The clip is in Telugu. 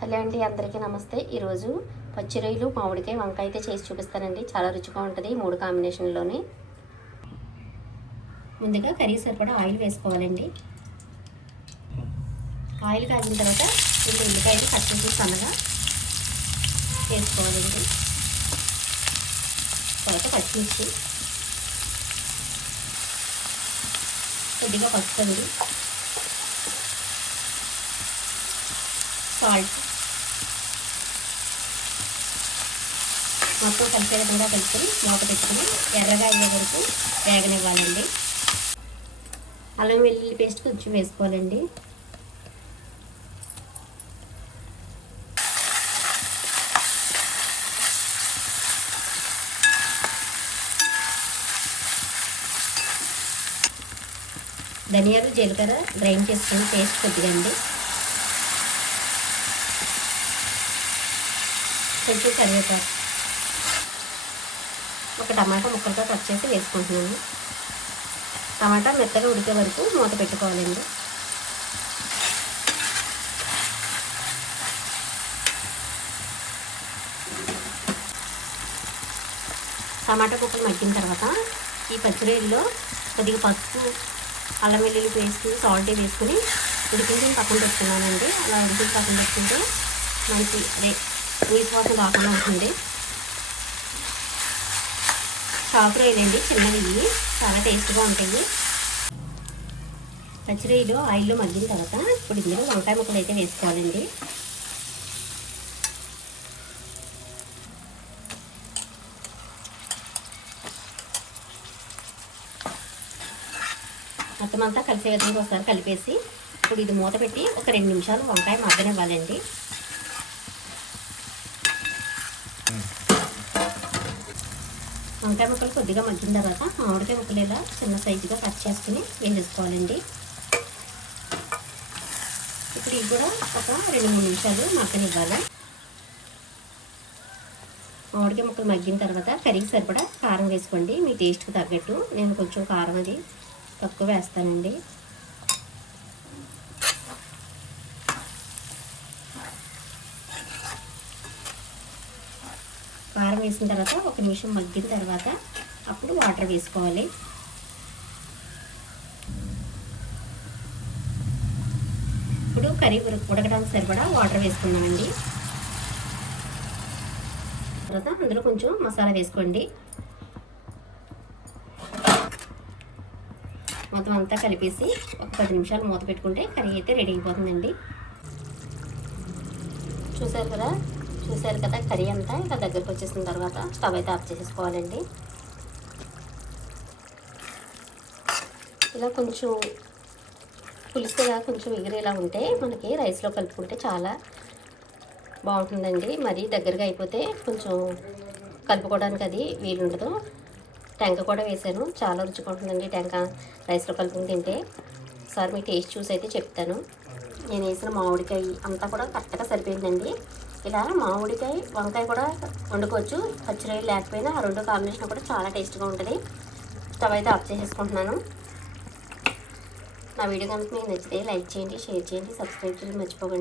హలో అండి అందరికీ నమస్తే. ఈరోజు పచ్చి రొయ్యలు మామిడికాయ వంకాయ అయితే చేసి చూపిస్తానండి. చాలా రుచిగా ఉంటుంది మూడు కాంబినేషన్లోని. ముందుగా కర్రీ సరిపడా ఆయిల్ వేసుకోవాలండి. ఆయిల్ కాగిన తర్వాత రెండు ఉల్లిపాయలు కట్ చేసి సన్నగా వేసుకోవాలండి. తర్వాత పచ్చిమిర్చి. కొద్దిగా పసుపు సాల్ట్. మొత్తం కలిసే విధంగా కలుపుకొని మూత పెట్టుకుని ఎర్రగా అయ్యే వరకు వేగనివ్వాలండి. అల్లం వెల్లుల్లి పేస్ట్ కొంచెం వేసుకోవాలండి. ధనియాలు జీలకర్ర గ్రైండ్ చేసుకుని పేస్ట్ కొద్దిగా అండి. కొంచెం కరివేపాకు. ఒక టమాటా ముక్కలుగా కట్ చేసి వేసుకుంటున్నాను. టమాటా మెత్తగా ఉడికే వరకు మూత పెట్టుకోవాలండి టమాటా కుక్కలు మగ్గిన తర్వాత ఈ పచ్చిరొయ్యల్లో కొద్దిగా పసుపు అల్లం వెల్లుల్లి పేస్ట్ సాల్ట్ వేసుకుని ఉడికించిన పక్కన పెట్టుకున్నానండి. అలా ఉడికించి పక్కన పెట్టుకుంటే మంచి నీసు వాసన రాకుండా ఉంటుంది. షాప్ రొయ్యలండి చిన్నవి. ఇవి చాలా టేస్ట్గా ఉంటాయి. పచ్చిరొయ్యలు ఆయిల్లో మగ్గిన తర్వాత ఇప్పుడు ఇందులో వంకాయ ముక్కలు అయితే వేసుకోవాలండి. మొత్తం అంతా కలిసే విధంగా ఒకసారి కలిపేసి ఇప్పుడు ఇది మూత పెట్టి ఒక రెండు నిమిషాలు వంకాయ మగ్గనివ్వాలండి. వంకాయ ముక్కలు కొద్దిగా మగ్గిన తర్వాత మామిడికాయ ముక్కలు ఇలా చిన్న సైజుగా కట్ చేసుకుని వేసేసుకోవాలండి ఇప్పుడు ఇవి కూడా ఒక రెండు మూడు నిమిషాలు మగ్గనివ్వాలి. మామిడికాయ ముక్కలు మగ్గిన తర్వాత కర్రీకి సరిపడా కారం వేసుకోండి. మీ టేస్ట్కి తగ్గట్టు. నేను కొంచెం కారం అది తక్కువ వేస్తానండి. కారం వేసిన తర్వాత ఒక నిమిషం మగ్గిన తర్వాత అప్పుడు వాటర్ వేసుకోవాలి. ఇప్పుడు కర్రీ ఉడకడానికి సరిపడా వాటర్ వేసుకుందామండి. తర్వాత అందులో కొంచెం మసాలా వేసుకోండి. మొత్తం అంతా కలిపేసి ఒక పది నిమిషాలు మూత పెట్టుకుంటే కర్రీ అయితే రెడీ అయిపోతుందండి. చూసారు కదా? చూసారు కదా కర్రీ అంతా ఇలా దగ్గరకు వచ్చేసిన తర్వాత స్టవ్ అయితే ఆఫ్ చేసేసుకోవాలండి. ఇలా కొంచెం పులుసుగా కొంచెం ఎగిరేలా ఉంటే మనకి రైస్లో కలుపుకుంటే చాలా బాగుంటుందండి. మరీ దగ్గరగా అయిపోతే కొంచెం కలుపుకోవడానికి అది వీలుండదు. టెంక కూడా వేసాను చాలా రుచిగా ఉంటుందండి టెంక రైస్లో కలుపుకుని తింటే. సార్ మీ టేస్ట్ చూసి అయితే చెప్తాను. నేను వేసిన మామిడికాయ అంతా కూడా కరెక్ట్గా సరిపోయిందండి. ఇలా మామిడికాయ వంకాయ కూడా వండుకోవచ్చు. పచ్చిరొయ్యలు లేకపోయినా ఆ రెండు కాంబినేషన్ కూడా చాలా టేస్ట్గా ఉంటుంది. స్టవ్ అయితే ఆఫ్ చేసేసుకుంటున్నాను. నా వీడియో కనుక మీకు నచ్చితే లైక్ చేయండి షేర్ చేయండి సబ్స్క్రైబ్ చేయండి మర్చిపోకండి.